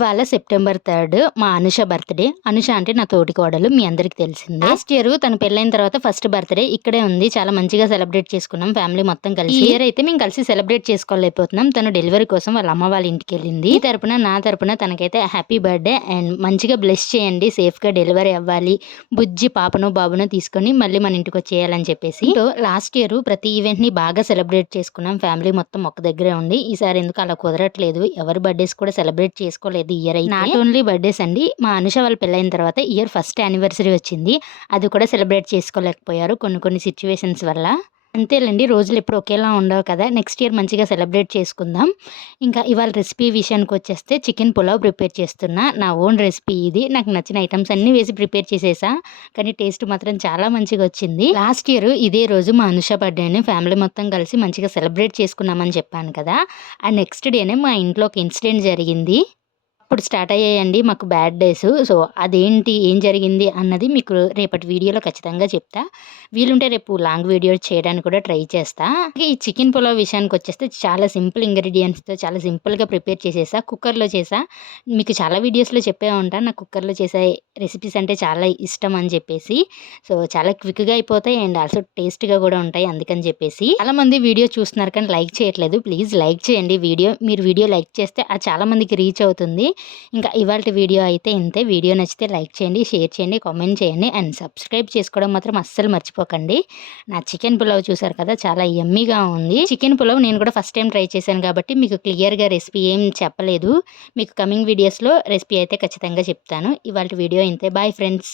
ఇవాళ సెప్టెంబర్ 3 మా అనుష బర్త్‌డే. అనుష అంటే నా తోటి కోడలు. మీ అందరికి తెలిసిందే. లాస్ట్ ఇయర్ తను పెళ్లయిన తర్వాత ఫస్ట్ బర్త్‌డే ఇక్కడే ఉంది. చాలా మంచిగా సెలబ్రేట్ చేసుకున్నాం ఫ్యామిలీ మొత్తం కలిసి. ఈ ఇయర్ అయితే మేము కలిసి సెలబ్రేట్ చేసుకోలేకపోతున్నాం. తను డెలివరీ కోసం వాళ్ళ అమ్మ వాళ్ళ ఇంటికెళ్ళింది. ఈ తరపున నా తరపున తనకైతే హ్యాపీ బర్త్‌డే అండ్ మంచిగా బ్లెస్ చేయండి. సేఫ్‌గా డెలివరీ అవ్వాలి. బుజ్జి పాపను బాబును తీసుకొని మళ్ళీ మన ఇంటికొచ్చేయాలని చెప్పేసి. లాస్ట్ ఇయర్ ప్రతి ఈవెంట్‌ని బాగా సెలబ్రేట్ చేసుకున్నాం. ఫ్యామిలీ మొత్తం ఒక దగ్గరే ఉండి. ఈసారి ఎందుకో అలా కుదరట్లేదు. ఎవరి బర్త్‌డేస్ కూడా సెలబ్రేట్ చేసుకోలేదు ఈ ఇయర్ అయితే. నాట్ ఓన్లీ బర్త్‌డేస్ అండి. మా అనుష వాళ్ళ పెళ్లయిన తర్వాత ఇయర్ ఫస్ట్ యానివర్సరీ వచ్చింది. అది కూడా సెలబ్రేట్ చేసుకోలేకపోయారు కొన్ని సిట్యుయేషన్స్ వల్ల. అంతేలెండి, రోజులు ఎప్పుడు ఒకేలా ఉండవు కదా! నెక్స్ట్ ఇయర్ మంచిగా సెలబ్రేట్ చేసుకుందాం. ఇంకా ఇవాళ రెసిపీ విషయానికొచ్చేస్తే చికెన్ పులావ్ ప్రిపేర్ చేస్తున్నా. నా ఓన్ రెసిపీ ఇది. నాకు నచ్చిన ఐటెమ్స్ అన్నీ వేసి ప్రిపేర్ చేసేసా. కానీ టేస్ట్ మాత్రం చాలా మంచిగొచ్చింది. లాస్ట్ ఇయర్ ఇదే రోజు మా అనుష బర్త్‌డేని ఫ్యామిలీ మొత్తం కలిసి మంచిగా సెలబ్రేట్ చేసుకున్నామని చెప్పాను కదా! ఆ నెక్స్ట్ డేనే మా ఇంట్లో ఒక ఇన్సిడెంట్ జరిగింది. అప్పుడు స్టార్ట్ అయ్యాయండి మాకు బ్యాడ్ డేస్. సో, అదేంటి, ఏం జరిగింది అన్నది మీకు రేపటి వీడియోలో ఖచ్చితంగా చెప్తా. వీలుంటే రేపు లాంగ్ వీడియో చేయడానికి కూడా ట్రై చేస్తా. ఈ చికెన్ పులావ్ విషయానికొచ్చేస్తే చాలా సింపుల్ ఇంగ్రీడియెంట్స్‌తో చాలా సింపుల్‌గా ప్రిపేర్ చేసేసా. కుక్కర్‌లో చేశా. మీకు చాలా వీడియోస్‌లో చెప్పే ఉంటాను. నాకు కుక్కర్‌లో చేసే రెసిపీస్ అంటే చాలా ఇష్టం అని చెప్పేసి. సో, చాలా క్విక్‌గా అయిపోతాయి అండ్ ఆల్సో టేస్ట్‌గా కూడా ఉంటాయి అందుకని చెప్పేసి. చాలామంది వీడియో చూస్తున్నారు కానీ లైక్ చేయట్లేదు. ప్లీజ్ లైక్ చేయండి వీడియో. మీరు వీడియో లైక్ చేస్తే అది చాలా మందికి రీచ్ అవుతుంది. ఇంకా ఇవాల్టి వీడియో అయితే ఇంతే. వీడియో నచ్చితే లైక్ చేయండి, షేర్ చేయండి, కామెంట్ చేయండి అండ్ సబ్స్క్రైబ్ చేసుకోవడం మాత్రం అస్సలు మర్చిపోకండి. నా చికెన్ పులావ్ చూసారు కదా, చాలా యమ్మీగా ఉంది. చికెన్ పులావ్ నేను కూడా ఫస్ట్ టైం ట్రై చేశాను కాబట్టి మీకు క్లియర్‌గా రెసిపీ ఏం చెప్పలేదు. మీకు కమింగ్ వీడియోస్‌లో రెసిపీ అయితే ఖచ్చితంగా చెప్తాను. ఇవాల్టి వీడియో ఇంతే. Bye friends.